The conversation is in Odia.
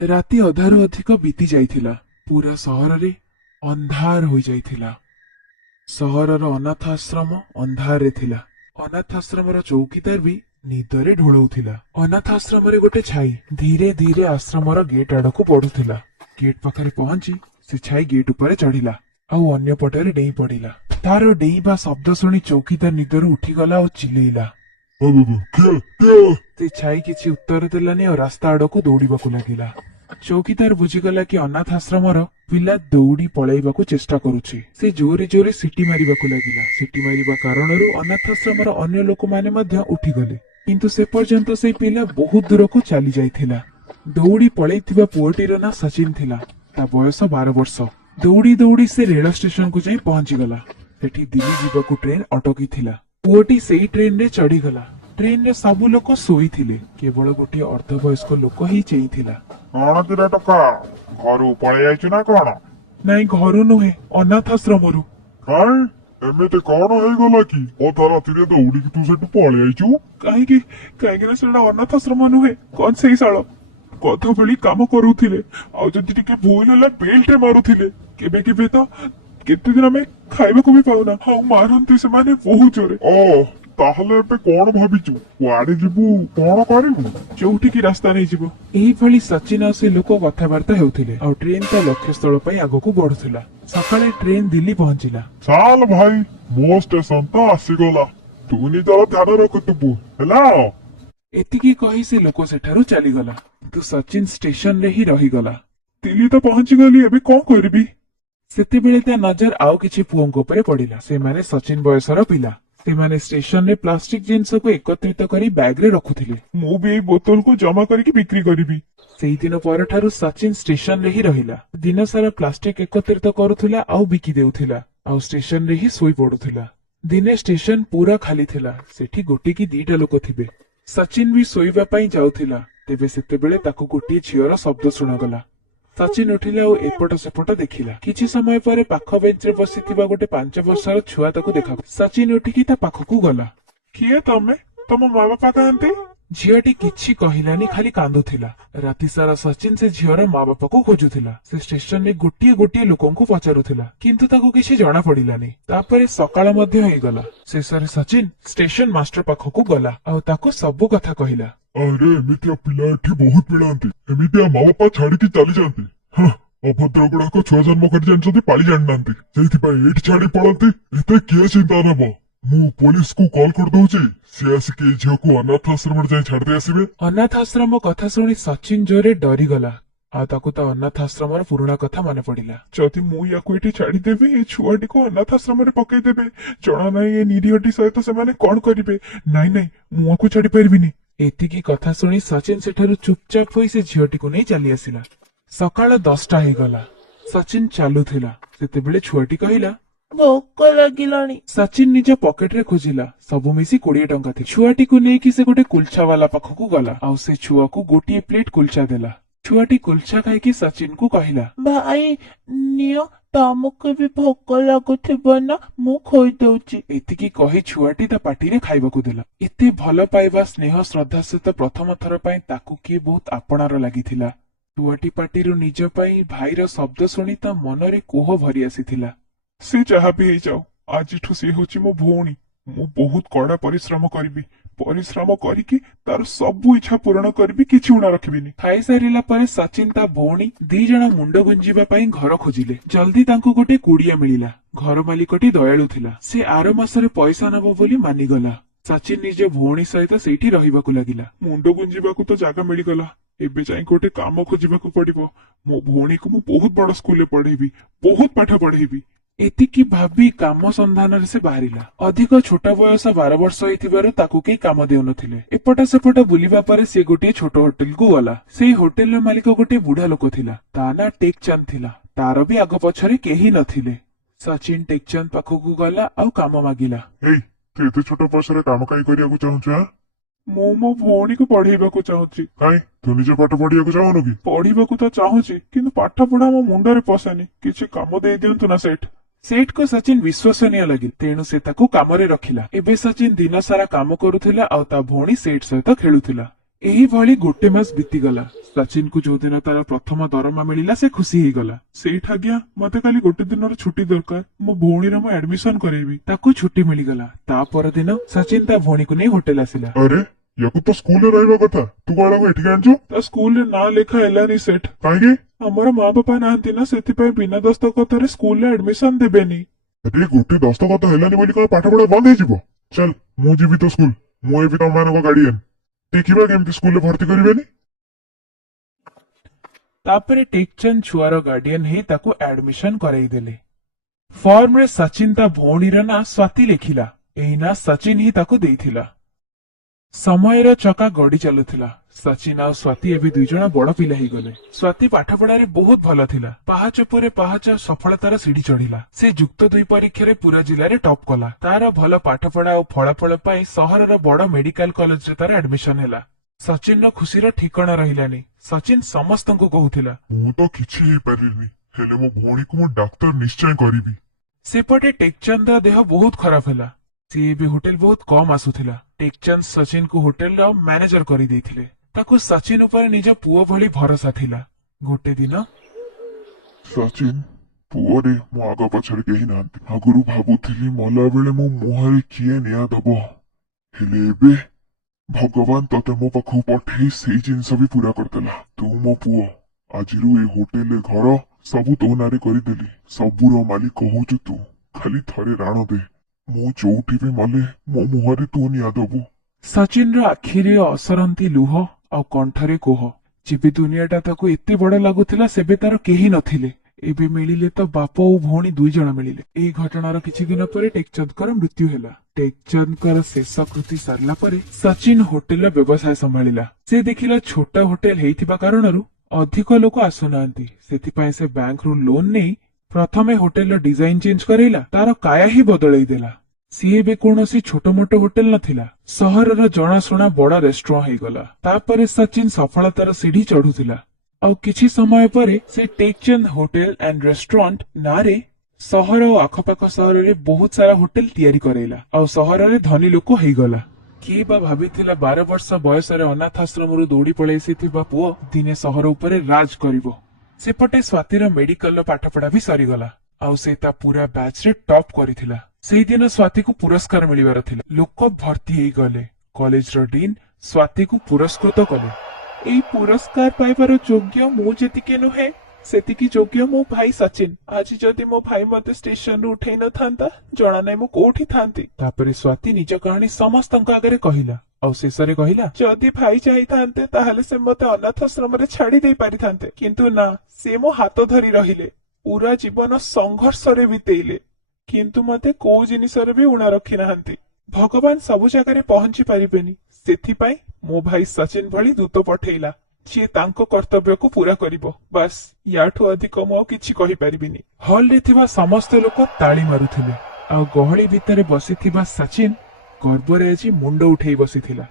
ରାତି ଅଧାରୁ ଅଧିକ ବିତି ଯାଇଥିଲା। ପୁରା ସହରରେ ଅନ୍ଧାର ହୋଇଯାଇଥିଲା। ସହରର ଅନାଥ ଆଶ୍ରମ ଅନ୍ଧାରରେ ଥିଲା। ଅନାଥ ଆଶ୍ରମର ଚୌକିଦାର ବି ନିଦରେ ଢୋଳଉଥିଲା। ଅନାଥ ଆଶ୍ରମରେ ଗୋଟେ ଛାଇ ଧୀରେ ଧୀରେ ଆଶ୍ରମର ଗେଟ୍ ଆଡକୁ ବଢୁଥିଲା। ଗେଟ୍ ପାଖରେ ପହଞ୍ଚି ସେ ଛାଇ ଗେଟ୍ ଉପରେ ଚଢିଲା ଆଉ ଅନ୍ୟ ପଟରେ ଡେଇଁ ପଡିଲା। ତାର ଡେଇଁବା ଶବ୍ଦ ଶୁଣି ଚୌକିଦାର ନିଦରୁ ଉଠିଗଲା ଆଉ ଚିଲେଇଲା। ସେ ଛାଇ କିଛି ଉତ୍ତର ଦେଲାନି ଆଉ ରାସ୍ତା ଆଡକୁ ଦୌଡିବାକୁ ଲାଗିଲା। ଚୌକିଦାର ବୁଝିଗଲା କି ଅନାଥ ଆଶ୍ରମର ପିଲା ଦୌଡି ପଳାଇବାକୁ ଚେଷ୍ଟା କରୁଛି। ସେ ଜୋରେ ଜୋରେ ସିଟି ମାରିବାକୁ ଲାଗିଲା। ସିଟି ମାରିବା କାରଣରୁ ଅନାଥ ଆଶ୍ରମର ଅନ୍ୟ ଲୋକମାନେ ମଧ୍ୟ ଉଠିଗଲେ। କିନ୍ତୁ ସେ ପର୍ଯ୍ୟନ୍ତ ସେଇ ପିଲା ବହୁତ ଦୂରକୁ ଚାଲି ଯାଇଥିଲା। ଦୌଡି ପଳାଇଥିବା ପୁଅଟିର ନାଁ ସଚିନ ଥିଲା। ତା ବୟସ 12 ବର୍ଷ। ଦୌଡି ଦୌଡି ସେ ରେଳ ଷ୍ଟେସନକୁ ଯାଇ ପହଞ୍ଚିଗଲା। ସେଠି ଦିଲ୍ଲୀ ଯିବାକୁ ଟ୍ରେନ ଅଟକିଥିଲା। ପୁଅଟି ସେଇ ଟ୍ରେନରେ ଚଢିଗଲା। ଟ୍ରେନରେ ସବୁ ଲୋକ ଶୋଇଥିଲେ। କେବଳ ଗୋଟିଏ ଅର୍ଦ୍ଧବୟସ୍କ ଲୋକ ହିଁ ଚେଇଁଥିଲା। କଣ କିରେ ଟକା, ଘରୁ ପଳେଇ ଯାଇଛୁ ନା କଣ? ନାଇଁ, ଘରୁ ନୁହେଁ, ଅନାଥ ଆଶ୍ରମରୁ। କାଇଁ ଏମିତି କଣ ହେଇଗଲା କି ଅଧା ରାତିରେ ଦୌଡିକି ତୁ ସେଠୁ ପଳେଇ ଯାଇଛୁ? କାହିଁକି ନା ସେଟା ଅନାଥ ଆଶ୍ରମ ନୁହେଁ। କଣ ସେଇ ଶାଳ ଗଧ ଭଳି କାମ କରୁଥିଲେ। ଆଉ ଯଦି ଟିକେ ଭୁଲ ହେଲା ବେଲ୍ଟରେ ମାରୁଥିଲେ। କେବେ କେବେ ତ କେତେ ଦିନ ଆମେ ଖାଇବାକୁ ବି ପାଉନା। ଆଉ ମାରନ୍ତି ସେମାନେ ବହୁତ ଜୋରେ। ଓ ତାହେଲେ ଏବେ କଣ ଭାବିଛୁ? କୁଆଡେ ଯିବୁ, କଣ କରିବୁ? ଯୋଉଠିକି ରାସ୍ତା ନେଇଯିବ। ଏଇଭଳି ସଚିନ ଆଉ ସେ ଲୋକ କଥାବାର୍ତ୍ତା ହେଉଥିଲେ ଆଉ ଟ୍ରେନ ତା ଲକ୍ଷ୍ୟସ୍ଥଳ ପାଇଁ ଆଗକୁ ବଢୁଥିଲା। ସକାଳେ ଟ୍ରେନ ଦିଲ୍ଲୀ ପହଞ୍ଚିଲା। ଚାଲ ଭାଇ, ମୋ ଷ୍ଟେସନ ତ ଆସିଗଲା। ତୁ ନିଜର ଧ୍ୟାନ ରଖୁଥିବୁ ହେଲା। ଏତିକି କହି ସେ ଲୋକ ସେଠାରୁ ଚାଲିଗଲା। କିନ୍ତୁ ସଚିନ ଷ୍ଟେସନରେ ହିଁ ରହିଗଲା। ଦିଲ୍ଲୀ ତ ପହଞ୍ଚିଗଲି, ଏବେ କଣ କରିବି? ସେତେବେଳେ ତା ନଜର ଆଉ କିଛି ପୁଅଙ୍କ ଉପରେ ପଡିଲା। ସେମାନେ ସଚିନ ବୟସର ପିଲା। ସେମାନେ ଷ୍ଟେସନରେ ପ୍ଲାଷ୍ଟିକ ଜିନିଷକୁ ଏକତ୍ରିତ କରି ବ୍ୟାଗରେ ରଖୁଥିଲେ। ମୁଁ ବି ଏଇ ବୋତଲକୁ ଜମା କରିକି ବିକ୍ରି କରିବି। ସେଇଦିନ ପରଠାରୁ ସଚିନ ଷ୍ଟେସନରେ ହିଁ ରହିଲା। ଦିନ ସାରା ପ୍ଲାଷ୍ଟିକ ଏକତ୍ରିତ କରୁଥିଲା ଆଉ ବିକି ଦେଉଥିଲା। ଆଉ ଷ୍ଟେସନରେ ହିଁ ଶୋଇ ପଡୁଥିଲା। ଦିନେ ଷ୍ଟେସନ ପୁରା ଖାଲି ଥିଲା। ସେଠି ଗୋଟେ କି ଦିଟା ଲୋକ ଥିବେ। ସଚିନ ବି ଶୋଇବା ପାଇଁ ଯାଉଥିଲା। ତେବେ ସେତେବେଳେ ତାକୁ ଗୋଟିଏ ଝିଅର ଶବ୍ଦ ଶୁଣାଗଲା। ସଚିନ ଉଠିଲା ଆଉ ଏପଟ ସେପଟ ଦେଖିଲା। କିଛି ସମୟ ପରେ ପାଖ ବେଞ୍ଚରେ ବସିଥିବା ଗୋଟେ 5 ବର୍ଷର ଛୁଆ ତାକୁ ଦେଖା। ସଚିନ ଉଠିକି ତା ପାଖକୁ ଗଲା। କିଏ ତମେ? ତମ ମା ବାପା କାହାନ୍ତି? ଝିଅଟି କିଛି କହିଲାନି, ଖାଲି କାନ୍ଦୁଥିଲା। ରାତି ସାରା ସଚିନ ସେ ଝିଅର ମା ବାପାକୁ ଖୋଜୁଥିଲା। ସେ ଷ୍ଟେସନରେ ଗୋଟିଏ ଗୋଟିଏ ଲୋକଙ୍କୁ ପଚାରୁଥିଲା, କିନ୍ତୁ ତାକୁ କିଛି ଜଣା ପଡିଲାନି। ତାପରେ ସକାଳ ମଧ୍ୟ ହେଇଗଲା। ଶେଷରେ ସଚିନ ଷ୍ଟେସନ ମାଷ୍ଟର ପାଖକୁ ଗଲା ଆଉ ତାକୁ ସବୁ କଥା କହିଲା। ଆରେ ଏମିତିଆ ପିଲା ଏଠି ବହୁତ ମିଳନ୍ତି। ଏମିତିଆ ମା ବାପା ଛାଡିକି ଚାଲିଯାଆନ୍ତି। ଅଭଦ୍ର ଗୁଡାକ ଛୁଆ ଜନ୍ମ କରି ଜାଣିଛନ୍ତି, ପାଳି ଜାଣିନାହାନ୍ତି। ସେଇଥିପାଇଁ ଏଇଠି ଛାଡି ପଳାନ୍ତି। ଏତେ କିଏ ଚିନ୍ତା ନେବ? ମୁଁ ପୋଲିସକୁ କଲ୍ କରିଦଉଛି। ସିଏ ଆସିକି ଏଇ ଝିଅକୁ ଅନାଥ ଆଶ୍ରମରେ ଯାଇ ଛାଡିଦେଇ ଆସିବେ। ଅନାଥ ଆଶ୍ରମ କଥା ଶୁଣି ସଚିନ ଜୋରେ ଡରିଗଲା ଆଉ ତାକୁ ତା ଅନାଥ ଆଶ୍ରମର ପୁରୁଣା କଥା ମନେ ପଡିଲା। ଯଦି ମୁଁ ୟାକୁ ଏଠି ଛାଡିଦେବି, ଏ ଛୁଆଟିକୁ ଅନାଥ ଆଶ୍ରମରେ ପକେଇଦେବେ। ଜଣା ନାହିଁ ଏ ନିରୀହଟି ସହିତ ସେମାନେ କଣ କରିବେ। ନାଇଁ, ମୁଁ ଆକୁ ଛାଡି ପାରିବିନି। ଏତିକି କଥା ଶୁଣି ସଚିନ ସେଠାରୁ ଚୁପଚାପ ହୋଇ ସେ ଝିଅଟିକୁ ନେଇ ଚାଲି ଆସିଲା। ସକାଳ 10ଟା ହେଇଗଲା। ସଚିନ ଚାଲୁଥିଲା। ସେତେବେଳେ ଛୁଆଟି କହିଲା, ଭୋକ ଲାଗିଲାଣି। ସଚିନ ନିଜ ପକେଟରେ ଖୋଜିଲା। ସବୁ ମିଶି 20 ଟଙ୍କା ଥିଲା। ଛୁଆଟିକୁ ନେଇକି ସେ ଗୋଟେ କୁଲଚାବାଲା ପାଖକୁ ଗଲା ଆଉ ସେ ଛୁଆକୁ ଗୋଟିଏ ପ୍ଲେଟ କୁଲଚା ଦେଲା। ଛୁଆଟି କୁଲଚା ଖାଇକି ସଚିନକୁ କହିଲା, ଭାଇ ନିଅ, ତମକୁ ବି ଭୋକ ଲାଗୁଥିବ ନା, ମୁଁ ଖୋଇଦଉଛି। ଏତିକି କହି ଛୁଆଟି ତା ପାଟିରେ ଖାଇବାକୁ ଦେଲା। ଏତେ ଭଲ ପାଇବା, ସ୍ନେହ, ଶ୍ରଦ୍ଧା ସହିତ ପ୍ରଥମ ଥର ପାଇଁ ତାକୁ କିଏ ବହୁତ ଆପଣାର ଲାଗିଥିଲା। ଛୁଆଟି ପାଟିରୁ ନିଜ ପାଇଁ ଭାଇର ଶବ୍ଦ ଶୁଣି ତା ମନରେ କୋହ ଭରି ଆସିଥିଲା। ସେ ଯାହା ବି ହେଇଯାଉ, ଆଜିଠୁ ସେ ହେଉଛି ମୋ ଭଉଣୀ। ମୁଁ ବହୁତ କଡା ପରିଶ୍ରମ କରିବି। ପରିଶ୍ରମ କରିକି ତାର ସବୁ ଇଚ୍ଛା ପୂରଣ କରିବି, କିଛି ଉଣା ରଖିବିନି। ଖାଇସାରିଲା ପରେ ସଚିନ ତା ଭଉଣୀ 2 ଜଣ ମୁଣ୍ଡ ଗୁଞ୍ଜିବା ପାଇଁ ଘର ଖୋଜିଲେ। ଜଲ୍ଦି ତାଙ୍କୁ ଗୋଟେ କୁଡିଆ ମିଳିଲା। ଘର ମାଲିକଟି ଦୟାଳୁ ଥିଲା। ସେ ଆର ମାସରେ ପଇସା ନବ ବୋଲି ମାନିଗଲା। ସଚିନ ନିଜ ଭଉଣୀ ସହିତ ସେଇଠି ରହିବାକୁ ଲାଗିଲା। ମୁଣ୍ଡ ଗୁଞ୍ଜିବାକୁ ତ ଜାଗା ମିଳିଗଲା। ଏବେ ଯାଇ ଗୋଟେ କାମ ଖୋଜିବାକୁ ପଡିବ। ମୋ ଭଉଣୀକୁ ମୁଁ ବହୁତ ବଡ ସ୍କୁଲରେ ପଢେଇବି, ବହୁତ ପାଠ ପଢେଇବି। ଏତିକି ଭାବି କାମ ସନ୍ଧାନରେ ସେ ବାହାରିଲା। ଅଧିକ ଛୋଟ ବୟସ 12 ବର୍ଷ ହେଇଥିବାରୁ ତାକୁ କେହି କାମ ଦେଉନଥିଲେ। ଏପଟ ସେପଟ ବୁଲିବା ପରେ ସେ ଗୋଟିଏ ଛୋଟ ହୋଟେଲକୁ ଗଲା। ସେଇ ହୋଟେଲର ମାଲିକ ଗୋଟେ ବୁଢା ଲୋକ ଥିଲା। ତା ନାଁ ଟେକଚାନ୍ଦ ଥିଲା। ତାର ବି ଆଗ ପଛରେ କେହି ନଥିଲେ। ସଚିନ ଟେକଚାନ୍ଦ ପାଖକୁ ଗଲା ଆଉ କାମ ମାଗିଲା। ଏଇ ତୁ ଏତେ ଛୋଟ ବୟସରେ କାମ କାହିଁ କରିବାକୁ ଚାହୁଁଛୁ? ମୁଁ ମୋ ଭଉଣୀକୁ ପଢେଇବାକୁ ଚାହୁଁଛି। କାଇଁ ତୁ ନିଜେ ପାଠ ପଢିବାକୁ ଚାହୁଁନୁ କି? ପଢିବାକୁ ତ ଚାହୁଁଛି, କିନ୍ତୁ ପାଠ ପଢା ମୋ ମୁଣ୍ଡରେ ପଶେନି। କିଛି କାମ ଦେଇଦିଅନ୍ତୁ ନା ସେଠ। ସେଠକୁ ସଚିନ ବିଶ୍ୱାସନୀୟ ଲାଗିଲା, ତେଣୁ ସେ ତାକୁ କାମରେ ରଖିଲା। ଏବେ ସଚିନ ଦିନ ସାରା କାମ କରୁଥିଲା ଆଉ ତା ଭଉଣୀ ସେଠ ସହିତ ଖେଳୁଥିଲା। ଏହିଭଳି ଗୋଟେ ମାସ ବିତିଗଲା। ସଚିନ କୁ ଯୋଉଦିନ ତାର ପ୍ରଥମ ଦରମା ମିଳିଲା ସେ ଖୁସି ହେଇଗଲା। ସେଇଠି ଆଜ୍ଞା ମତେ କାଲି ଗୋଟେ ଦିନର ଛୁଟି ଦରକାର, ମୋ ଭଉଣୀର ମୁଁ ଆଡମିସନ କରେଇବି। ତାକୁ ଛୁଟି ମିଳିଗଲା। ତା ପରଦିନ ସଚିନ ତା ଭଉଣୀକୁ ନେଇ ହୋଟେଲ ଆସିଲା। ଆରେ ୟାକୁ ତ ସ୍କୁଲରେ ରହିବା କଥା, ତୁ କଣ ଏଠିକି ଆଣିଛୁ? ତା ସ୍କୁଲରେ ନାଁ ଲେଖା ହେଲାନି ସେଠ। କାହିଁକି? ଆମର ମା ବାପା ନାହାନ୍ତି ନା, ସେଥିପାଇଁ ବିନା ଦସ୍ତଖତରେ ସ୍କୁଲରେ ଆଡମିସନ ଦେବେନି। ଆରେ ଗୋଟେ ଦସ୍ତଖତ ହେଲାନି ବୋଲି କଣ ପାଠ ପଢା ବନ୍ଦ ହେଇଯିବ? ଚାଲ ମୁଁ ଯିବି ତ ସ୍କୁଲ, ମୁଁ ହେବି ତମମାନଙ୍କ ଗାର୍ଡିଆନ। ଦେଖିବା କେମିତି ସ୍କୁଲରେ ଭର୍ତ୍ତି କରିବେନି। ତାପରେ ଟେକଚନ୍ଦ ଛୁଆର ଗାର୍ଡିଆନ ହେଇ ତାକୁ ଆଡମିସନ କରେଇଦେଲେ। ଫର୍ମରେ ସଚିନ ତା ଭଉଣୀର ନାଁ ସ୍ୱାତି ଲେଖିଲା। ଏହି ନାଁ ସଚିନ ହିଁ ତାକୁ ଦେଇଥିଲା। ସମୟର ଚକା ଗଡି ଚାଲୁଥିଲା। ସଚିନ ଆଉ ସ୍ୱାତି ଏବେ ଦୁଇଜଣ ବଡ ପିଲା ହେଇଗଲେ। ସ୍ୱାତି ପାଠପଢାରେ ବହୁତ ଭଲ ଥିଲା। ପାହାଚ ପରେ ପାହାଚ ସଫଳତାର ସିଢି ଚଢିଲା। ସେ ଯୁକ୍ତ 2 ପରୀକ୍ଷାରେ ପୁରା ଜିଲ୍ଲାରେ ଟପ୍ କଲା। ତାର ଭଲ ପାଠପଢା ଓ ଫଳାଫଳ ପାଇଁ ସହରର ବଡ ମେଡିକାଲ କଲେଜରେ ତାର ଆଡମିସନ ହେଲା। ସଚିନର ଖୁସିର ଠିକଣା ରହିଲାନି। ସଚିନ ସମସ୍ତଙ୍କୁ କହୁଥିଲା, ମୁଁ ତ କିଛି ହେଇପାରିଲିନି, ହେଲେ ମୋ ଭଉଣୀକୁ ମୁଁ ଡାକ୍ତର ନିଶ୍ଚୟ କରିବି। ସେପଟେ ଟେକଚନ୍ଦର ଦେହ ବହୁତ ଖରାପ ହେଲା। ସିଏ ଏବେ ହୋଟେଲ ବହୁତ କମ୍ ଆସୁଥିଲା। ଟେକଚନ୍ଦ ସଚିନକୁ ହୋଟେଲର ମ୍ୟାନେଜର କରିଦେଇଥିଲେ। ତାକୁ ସଚିନ ଉପରେ ନିଜ ପୁଅ ଭଳି ଭରସା ଥିଲା। ଗୋଟେ ଦିନ ସଚିନ, ପୁଅରେ ମୋ ଆଗ ପଛରେ କେହି ନାହାନ୍ତି। ଆଗରୁ ଭାବୁଥିଲି ମଲାବେଳେ ମୋ ମୁହଁରେ କିଏ ନିଆଁ ଦବ, ହେଲେ ଏବେ ଭଗବାନ ତତେ ମୋ ପାଖକୁ ପଠେଇ ସେଇ ଜିନିଷ ବି ପୁରା କରିଦେଲା। ତୁ ମୋ ପୁଅ, ଆଜିରୁ ଏ ହୋଟେଲରେ ଘର ସବୁ ତୋ ନାଁରେ କରିଦେଲି। ସବୁର ମାଲିକ ହଉଛୁ ତୁ। ଖାଲି ଥରେ ରାଣ ଦେ, ମୁଁ ଯୋଉଠି ବି ମଲେ ମୋ ମୁହଁରେ ତୁ ନିଆଁ ଦବୁ। ସଚିନର ଆଖିରେ ଅସରନ୍ତି ଲୁହ ଆଉ କଣ୍ଠରେ କୋହ। ଯେବେ ଦୁନିଆଟା ତାକୁ ଏତେ ବଡ ଲାଗୁଥିଲା ସେବେ ତାର କେହି ନଥିଲେ। ଏବେ ମିଳିଲେ ତ ବାପ ଓ ଭଉଣୀ ଦୁଇଜଣ ମିଳିଲେ। ଏହି ଘଟଣାର କିଛି ଦିନ ପରେ ଟେକଚନ୍ଦଙ୍କର ମୃତ୍ୟୁ ହେଲା। ଟେକଚନ୍ଦଙ୍କର ଶେଷ କୃତି ସାରିଲା ପରେ ସଚିନ ହୋଟେଲର ବ୍ୟବସାୟ ସମ୍ଭାଳିଲା। ସେ ଦେଖିଲା ଛୋଟ ହୋଟେଲ ହେଇଥିବା କାରଣରୁ ଅଧିକ ଲୋକ ଆସୁନାହାନ୍ତି। ସେଥିପାଇଁ ସେ ବ୍ୟାଙ୍କରୁ ଲୋନ ନେଇ ପ୍ରଥମେ ହୋଟେଲର ଡିଜାଇନ ଚେଞ୍ଜ କରେଇଲା। ତାର କାୟା ହିଁ ବଦଳେଇ ଦେଲା। ସିଏ ଏବେ କୌଣସି ଛୋଟ ମୋଟ ହୋଟେଲ ନଥିଲା, ସହରର ଜଣାଶୁଣା ବଡ ରେଷ୍ଟୁରାଣ୍ଟ ହେଇଗଲା। ତାପରେ ସଚିନ ସଫଳତାର ସିଢି ଚଢୁଥିଲା। ଆଉ କିଛି ସମୟ ପରେ ସେ ଟେକଚନ୍ଦ ହୋଟେଲ ଆଣ୍ଡ ରେଷ୍ଟୁରାଣ୍ଟ ନାଁରେ ସହର ଓ ଆଖପାଖ ସହରରେ ବହୁତ ସାରା ହୋଟେଲ ତିଆରି କରେଇଲା। ଆଉ ସହରରେ ଧନୀ ଲୋକ ହେଇଗଲା। କିଏ ବା ଭାବିଥିଲା 12 ବର୍ଷ ବୟସରେ ଅନାଥ ଆଶ୍ରମରୁ ଦୌଡ଼ି ପଳେଇ ଆସିଥିବା ପୁଅ ଦିନେ ସହର ଉପରେ ରାଜ କରିବ। ସେପଟେ ସ୍ୱାତିର ମେଡିକାଲର ପାଠପଢା ବି ସରିଗଲା। ଆଉ ସେ ତା ପୁରା ବ୍ୟାଚରେ ଟପ୍ କରିଥିଲା। ସେଇଦିନ ସ୍ୱାତିକୁ ପୁରସ୍କାର ମିଳିବାର ଥିଲା। ଲୋକ ଭର୍ତ୍ତି ହେଇଗଲେ। କଲେଜର ଡିନ୍ ସ୍ୱାତିକୁ ପୁରସ୍କୃତ କଲେ। ଏଇ ପୁରସ୍କାର ପାଇବାର ଯୋଗ୍ୟ ମୁଁ ଯେତିକି ନୁହେଁ, ସେତିକି ଯୋଗ୍ୟ ମୋ ଭାଇ ସଚିନ। ଆଜି ଯଦି ମୋ ଭାଇ ମତେ ଷ୍ଟେସନରୁ ଉଠେଇ ନଥାନ୍ତା, ଜଣା ନାହିଁ ମୁଁ କୋଉଠି ଥାନ୍ତି। ତାପରେ ସ୍ୱାତି ନିଜ କାହାଣୀ ସମସ୍ତଙ୍କ ଆଗରେ କହିଲା। ଆଉ ଶେଷରେ କହିଲା, ଯଦି ଭାଇ ଚାହିଁଥାନ୍ତେ ତାହେଲେ ସେ ମତେ ଅନାଥ ଆଶ୍ରମରେ ଛାଡି ଦେଇ ପାରିଥାନ୍ତେ, କିନ୍ତୁ ନା, ସେ ମୋ ହାତ ଧରି ରହିଲେ। ପୁରା ଜୀବନ ସଂଘର୍ଷରେ ବିତେଇଲେ, କିନ୍ତୁ ମତେ କୋଉ ଜିନିଷରେ ବି ଉଣା ରଖିନାହାନ୍ତି। ଭଗବାନ ସବୁ ଜାଗାରେ ପହଞ୍ଚି ପାରିବେନି, ସେଥିପାଇଁ ମୋ ଭାଇ ସଚିନ ଭଳି ଦୂତ ପଠେଇଲା, ଯିଏ ତାଙ୍କ କର୍ତ୍ତବ୍ୟକୁ ପୁରା କରିବ। ବାସ୍, ୟାଠୁ ଅଧିକ ମୁଁ ଆଉ କିଛି କହିପାରିବିନି। ହଲରେ ଥିବା ସମସ୍ତ ଲୋକ ତାଳି ମାରୁଥିଲେ। ଆଉ ଗହଳି ଭିତରେ ବସିଥିବା ସଚିନ ଗର୍ବରେ ଆଜି ମୁଣ୍ଡ ଉଠେଇ ବସିଥିଲା।